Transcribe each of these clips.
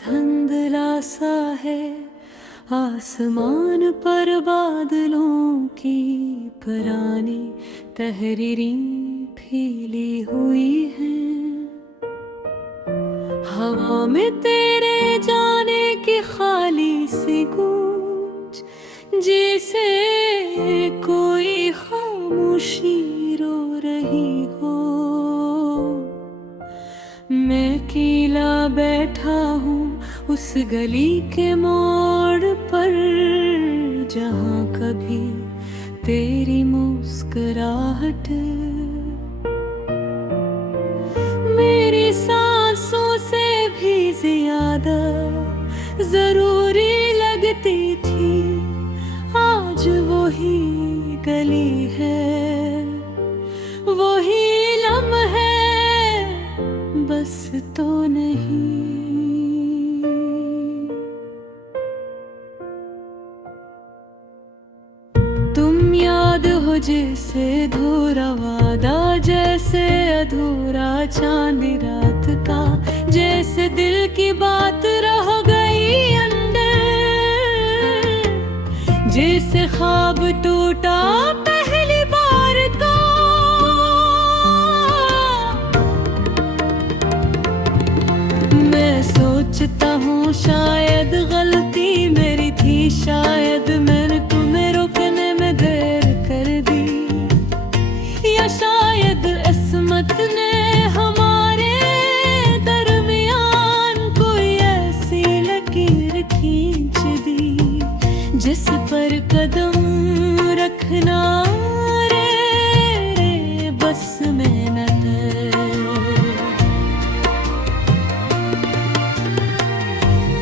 धुंधला सा है आसमान पर बादलों की पुरानी तहरीरें फैली हुई हैं। हवा में तेरे जाने की खाली सी गूंज, जैसे कोई खामोशी रो रही हो। मैं अकेला बैठा हूँ उस गली के मोड़ पर, जहाँ कभी तेरी मुस्कुराहट मेरी सांसों से भी ज्यादा जरूरी लगती थी। आज वही गली है, वही लम्हे, बस तो नहीं। तुम याद हो जैसे अधूरा वादा, जैसे अधूरा चांद रात का, जैसे दिल की बात रह गई अंदर, जैसे ख्वाब टूटा पहली बार का। मैं सोचता हूँ शायद गलती मेरी थी, शायद मैंने तुम्हें रोकने में देर कर दी, या शायद किस्मत ने हमारे दरमियान कोई ऐसी लकीर खींच दी, जिस पर कदम रखना रे बस में न है।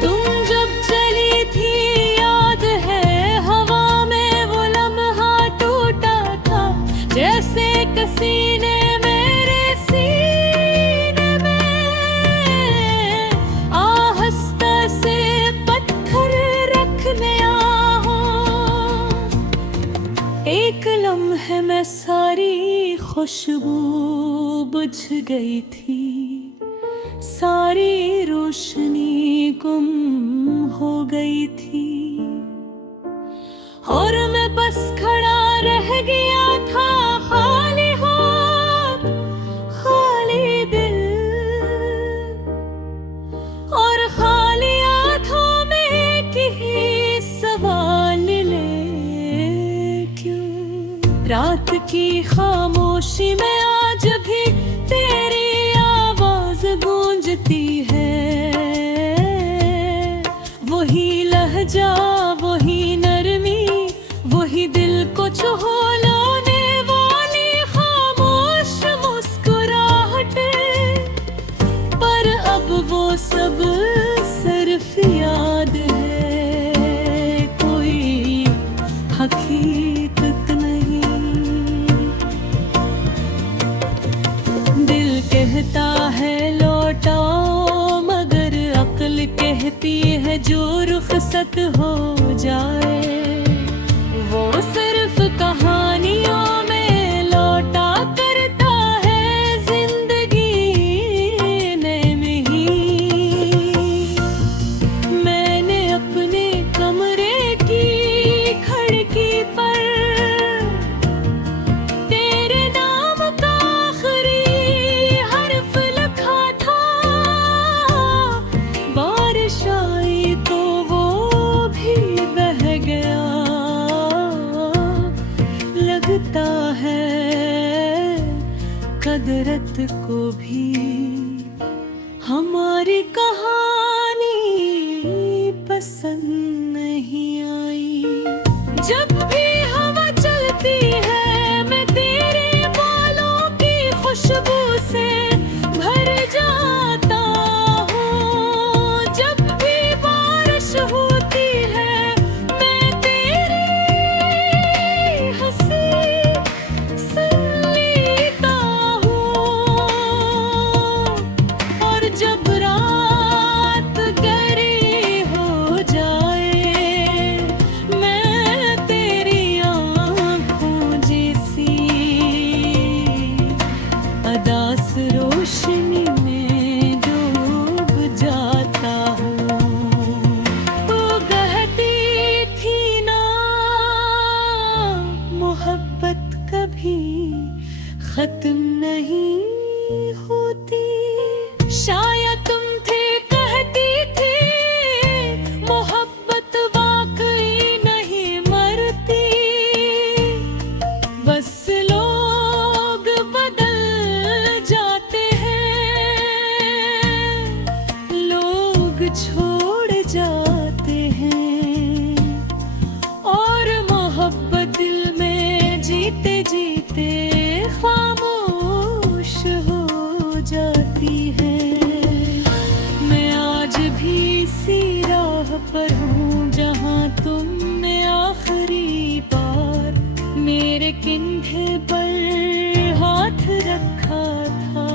तुम जब चली थी याद है, हवा में वो लम्हा टूटा था, जैसे किसी ने मेरे सीने में आहस्ता से पत्थर रखने हो। एक लम्हे में सारी खुशबू बुझ गई थी, सारी रोशनी गुम हो गई थी, और मैं बस खड़ा रह गया था, खाली हाथ खाली दिल, और खाली आँखों में एक ही सवाल ले क्यों। रात की खामोशी में आज भी तेरी आवाज गूंजती है, वही लहजा, वही नरमी, वही दिल को चुहलाने वाली खामोश मुस्कुराहटें। पर अब वो सब सिर्फ याद है, कोई हकीकत नहीं। दिल कहता है लौटाओ, मगर अक्ल कहती है जो रुखसत हो जाए, वो सिर्फ कहानियों में लौटा करता है जिंदगी में ही। मैंने अपने कमरे की खिड़की पर तेरे नाम का आखिरी हर्फ लिखा था, बारिश आई तो वो भी बह गया। लगता है कदरत को भी हमारी कहानी पसंद नहीं आई। जब भी हवा चलती है मैं तेरे बालों की खुशबू से भर जाता हूँ, जब भी बारिश होती है मैं तेरी हंसी सुन लेता हूँ, और जब रात गहरी हो जाए तुमने आखिरी बार मेरे कंधे पर हाथ रखा था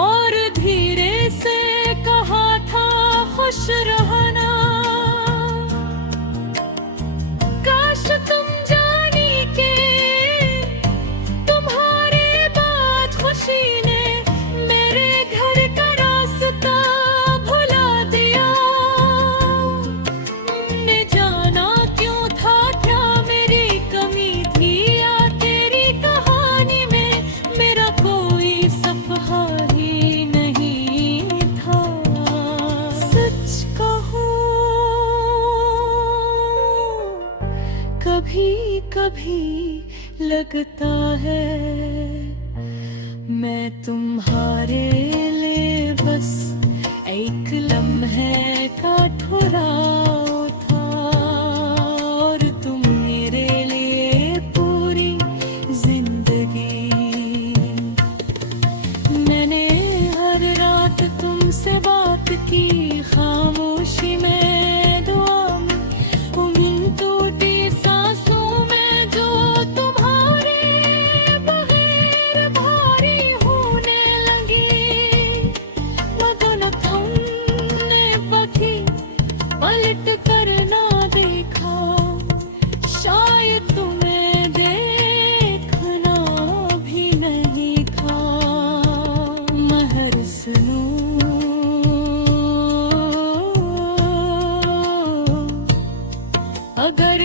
और धीरे से कहा था खुश रहना। काश तुम जानी के तुम्हारे बाद खुशी ने मेरे घर का रास्ता भुला दिया। ने जाना क्यों था, क्या मेरी कमी थी या तेरी कहानी में मेरा कोई सफ़हा ही नहीं था। सच कहूं कभी कभी लगता है मैं तुम्हारे लिए बस एक लम्हे का ठुराव था और तुम मेरे लिए पूरी जिंदगी। मैंने हर रात तुमसे बात की खामोशी में, दुआ में, उम्मीद टूटी सांसों में जो तुम्हारे बगैर भारी होने लगी। मगर न तुमने पकी पलट कर ना देखा, शायद तुम्हें देखना भी नहीं था। महर सुनो अगर